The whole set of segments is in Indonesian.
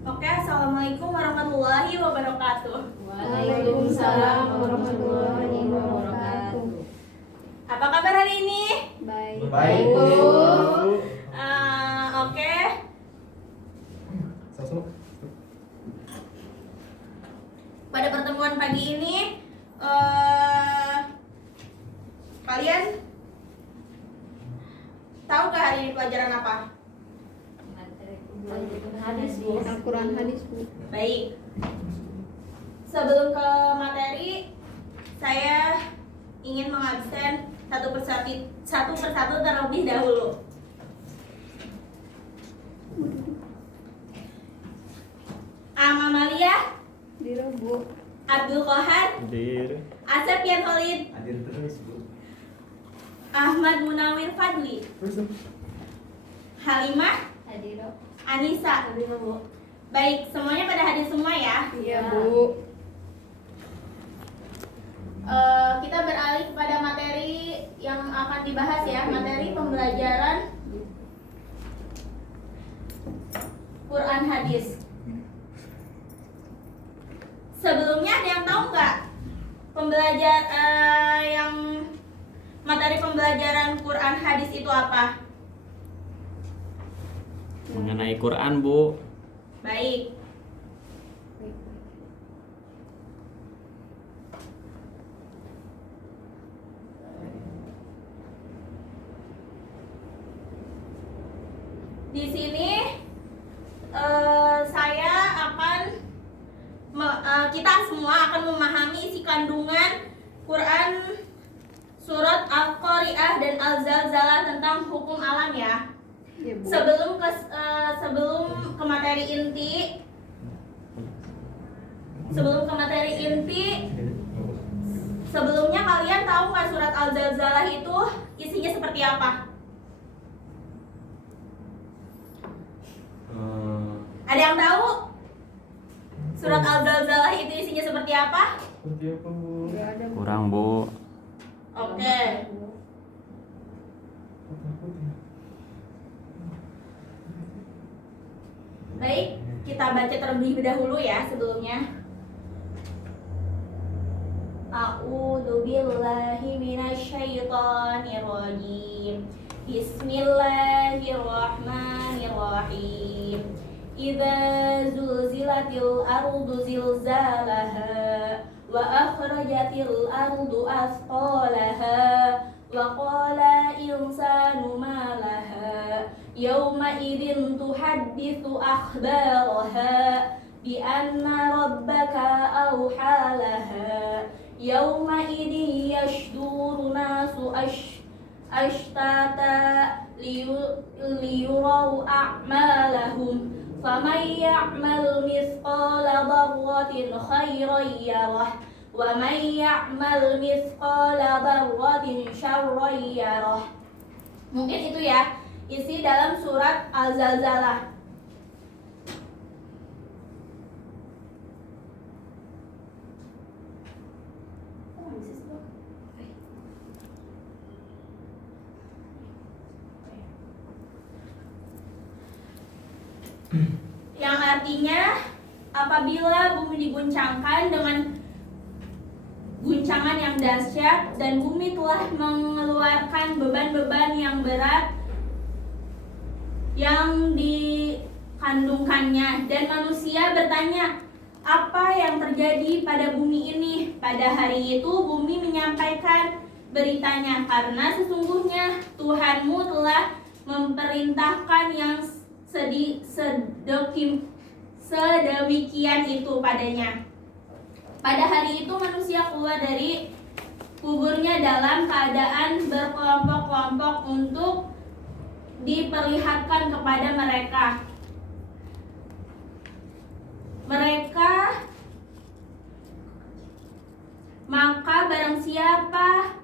Oke, Assalamualaikum warahmatullahi wabarakatuh. Waalaikumsalam warahmatullahi wabarakatuh. Apa kabar hari ini? Baik, Bu. Oke. Pada pertemuan pagi ini, kalian tahu gak hari ini pelajaran apa? Hadis, Bu. Al-Quran hadis, Bu. Baik. Sebelum ke materi, saya ingin mengabsen satu persatu terlebih dahulu. Amalia, Diro, Bu. Abdul Qahar, Hadir. Asep Yan Holid, Hadir terus, Bu. Ahmad Munawir Fadli, Halimah, Hadiro. Anissa. Bu. Baik, semuanya pada hadir semua ya. Iya, Bu. Kita beralih kepada materi yang akan dibahas ya, materi pembelajaran Quran hadis. Sebelumnya ada yang tahu nggak yang materi pembelajaran Quran hadis itu apa? Mengenai Quran, Bu. Baik. Di sini kita semua akan memahami isi kandungan Quran surat Al-Qari'ah dan Al-Zalzalah tentang hukum alam ya. Iya, Bu. Sebelum ke materi inti, sebelumnya kalian tahu nggak surat Al-Zalzalah itu isinya seperti apa? Ada yang tahu? Surat Al-Zalzalah itu isinya seperti apa? Nggak ada, Bu. Kurang, Bu. Oke. Baik, kita baca terlebih dahulu ya sebelumnya. A'udzu billahi minasyaitonir rajim. Bismillahirrahmanirrahim. Idza zulzilatil ardu zilzalaha wa akhrajatil ardu athqalaha wa qala insanu ma laha yawma idzin tuhadditsu akhbaraha bi anna rabbaka awhalaha yawma idzin yashduru nasu ashtata liyuraw a'malahum faman ya'mal mithqala dharratin khairan yarah wa man ya'mal mithqala dharratin syarran yarah. Mungkin itu ya isi dalam surat Al-Zalzalah. Yang artinya apabila bumi diguncangkan dengan guncangan yang dahsyat dan bumi telah mengeluarkan beban-beban yang berat yang dikandungkannya dan manusia bertanya, apa yang terjadi pada bumi ini? Pada hari itu bumi menyampaikan beritanya, karena sesungguhnya Tuhanmu telah memerintahkan yang sedemikian itu padanya. Pada hari itu manusia keluar dari kuburnya dalam keadaan berkelompok-kelompok untuk diperlihatkan kepada mereka. Maka barang siapa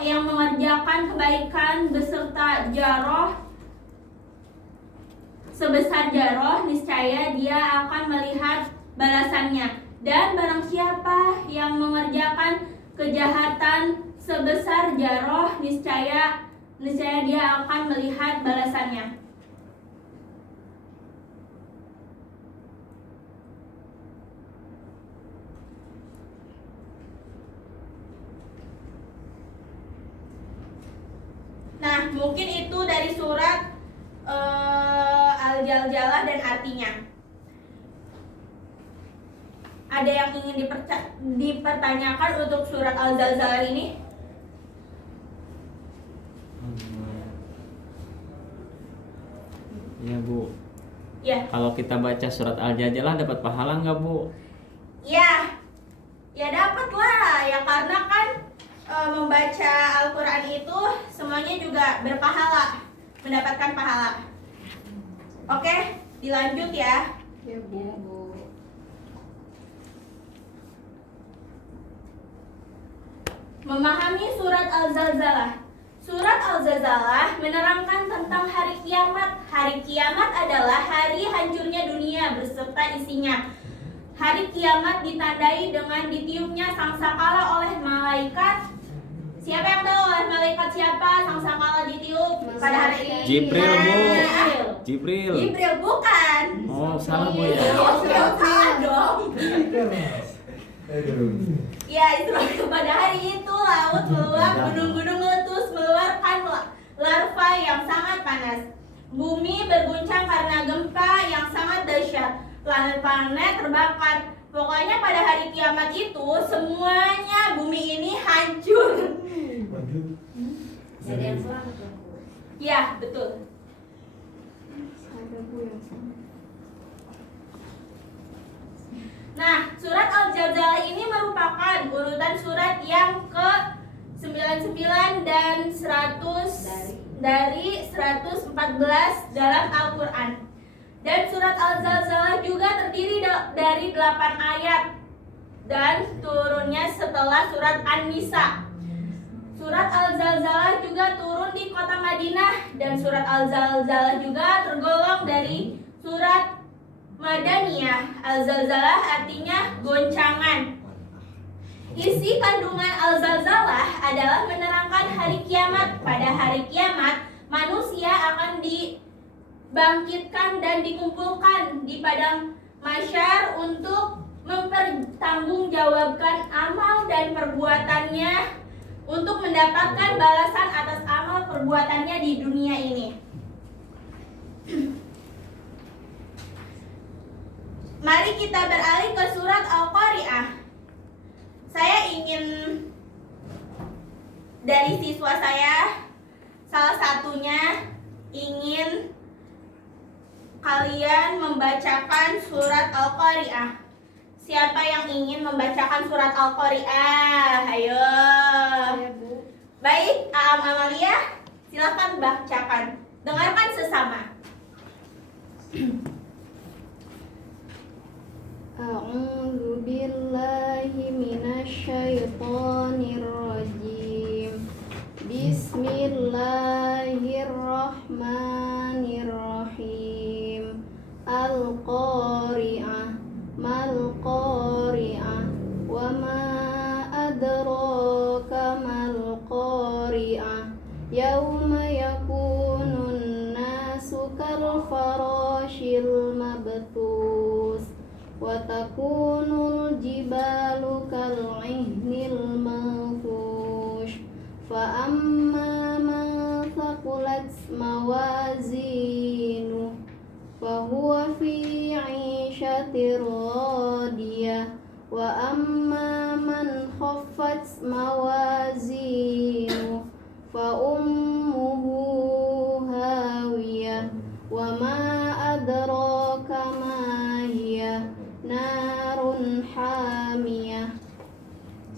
yang mengerjakan kebaikan beserta sebesar jaroh, niscaya dia akan melihat balasannya. Dan barang siapa yang mengerjakan kejahatan sebesar jaroh, niscaya dia dia akan melihat balasannya. Mungkin itu dari surat Al-Zalzalah dan artinya. Ada yang ingin dipertanyakan untuk surat Al-Zalzalah ini? Ya Bu. Ya. Kalau kita baca surat Al-Zalzalah dapat pahala nggak Bu? Ya, ya dapat lah ya, karena kan membaca Al-Quran itu semuanya juga berpahala, mendapatkan pahala. Oke, dilanjut ya. Ya Bu. Memahami surat Al-Zalzalah. Surat Al-Zalzalah menerangkan tentang hari kiamat. Hari kiamat adalah hari hancurnya dunia beserta isinya. Hari kiamat ditandai dengan ditiupnya sangsakala oleh malaikat. Siapa yang tahu oleh malaikat siapa sangsakala ditiup pada hari ini? Jibril Bu. Nah, Jibril. Jibril bukan. Oh salah Bu ya. Salah dong. Ya, Israel pada hari itu laut meluap, gunung-gunung meletus mengeluarkan larva yang sangat panas. Bumi berguncang karena gempa yang sangat dahsyat. Planet-planet terbakar. Pokoknya pada hari kiamat itu semuanya bumi ini hancur. Jadi yang selamat ya Bu. Ya, betul. Ada Bu yang sama. Nah, surat Al-Zalzalah ini merupakan urutan surat yang ke-99 dan 100 dari 114 dalam Al-Quran. Dan surat Al-Zalzalah juga terdiri dari 8 ayat dan turunnya setelah surat An-Nisa. Surat Al-Zalzalah juga turun di kota Madinah, dan surat Al-Zalzalah juga tergolong dari surat Madaniyah. Al-Zalzalah artinya goncangan. Isi kandungan Al-Zalzalah adalah menerangkan hari kiamat. Pada hari kiamat, manusia akan dibangkitkan dan dikumpulkan di padang mahsyar untuk mempertanggungjawabkan amal dan perbuatannya, untuk mendapatkan balasan atas amal perbuatannya di dunia ini. Mari kita beralih ke surat Al-Qari'ah. Saya ingin dari siswa saya, salah satunya ingin kalian membacakan surat Al-Qari'ah. Siapa yang ingin membacakan surat Al-Qari'ah? Ayo. Ya Bu. Baik, Aam Amalia, silakan bacakan. Dengarkan sesama. A'udzu billahi minasyaitonir rajim. Bismillahirrahmanirrahim. Al-Qari'ah. Mal Qari'ah. Wa ma adraka mal Qari'ah. Yauma yakunun nasu kal farashil mabthus. Wa takunul jibalu kal ihnil manfush. Fa amma man thaqulat mawazinu fa huwa fi 'ishatir radiyah. Wa amma man khaffat mawazinu fa ummuhu hawiyah. Wa ma adraka ma hiya narun hamiyah.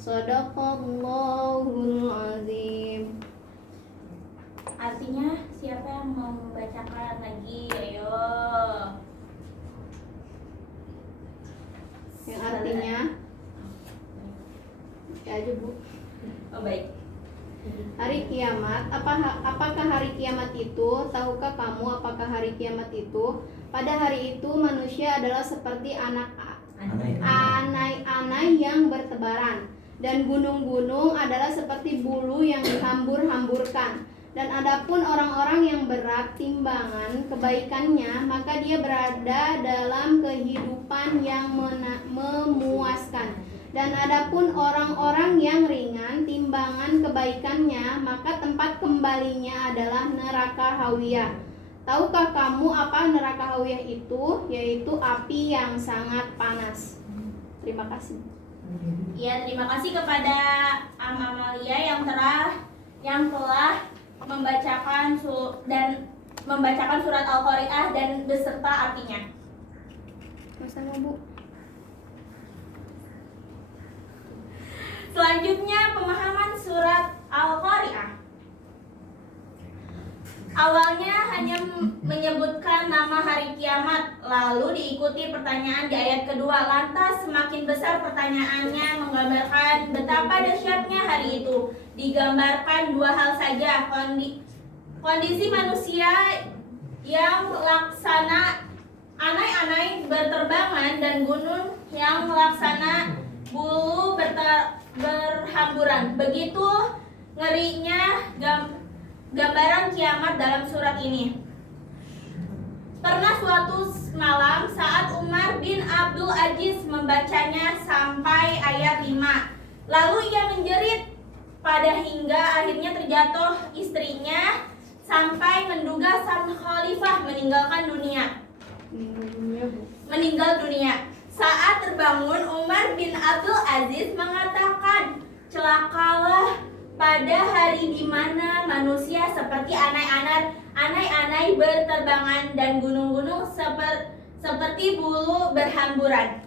Shadaqallahul azim. Artinya siapa yang mau membacakan lagi? Ayo. Yang artinya ya aja Bu. Oh baik. Hari kiamat, apakah hari kiamat itu? Tahukah kamu apakah hari kiamat itu? Pada hari itu manusia adalah seperti anai-anai yang bertebaran, dan gunung-gunung adalah seperti bulu yang dihambur-hamburkan. Dan adapun orang-orang yang berat timbangan kebaikannya, maka dia berada dalam kehidupan yang memuaskan, Dan adapun orang-orang yang ringan timbangan kebaikannya, maka tempat kembalinya adalah neraka hawiyah. Tahukah kamu apa neraka hawiyah itu? Yaitu api yang sangat panas. Terima kasih. Ya, terima kasih kepada Amalia yang telah membacakan surat Al-Qari'ah dan beserta artinya. Sama Bu. Selanjutnya pemahaman surat Al-Qari'ah. Awalnya hanya menyebutkan nama hari kiamat, lalu diikuti pertanyaan di ayat kedua. Lantas semakin besar pertanyaannya menggambarkan betapa dahsyatnya hari itu. Digambarkan dua hal saja, kondisi manusia yang laksana anai-anai berterbangan dan gunung yang laksana bulu berhamburan. Begitu ngerinya gambaran kiamat dalam surat ini. Pernah suatu malam saat Umar bin Abdul Aziz membacanya sampai ayat 5, lalu ia menjerit hingga akhirnya terjatuh istrinya sampai menduga sang khalifah meninggal dunia. Saat terbangun, Umar bin Abdul Aziz mengatakan, celakalah pada hari di mana manusia seperti anai-anai berterbangan dan gunung-gunung seperti bulu berhamburan.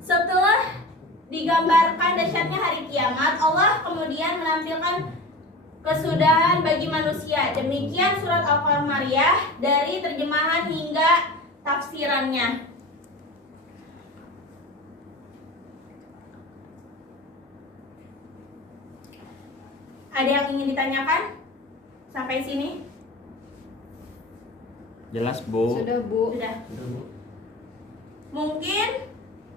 Setelah digambarkan dahsyatnya hari kiamat, Allah kemudian menampilkan kesudahan bagi manusia. Demikian surat Al-Qamariyah dari terjemahan hingga tafsirannya. Ada yang ingin ditanyakan sampai sini? Jelas, Bu. Sudah, Bu. Sudah. Mungkin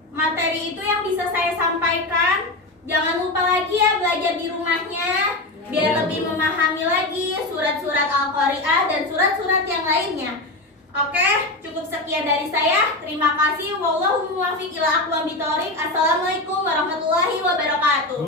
materi itu yang bisa saya sampaikan. Jangan lupa lagi ya belajar di rumahnya biar lebih memahami lagi surat-surat Al-Qari'ah dan surat-surat yang lainnya. Oke, cukup sekian dari saya. Terima kasih. Wallahu muwaffiq ila aqwamit thoriq. Assalamualaikum warahmatullahi wabarakatuh.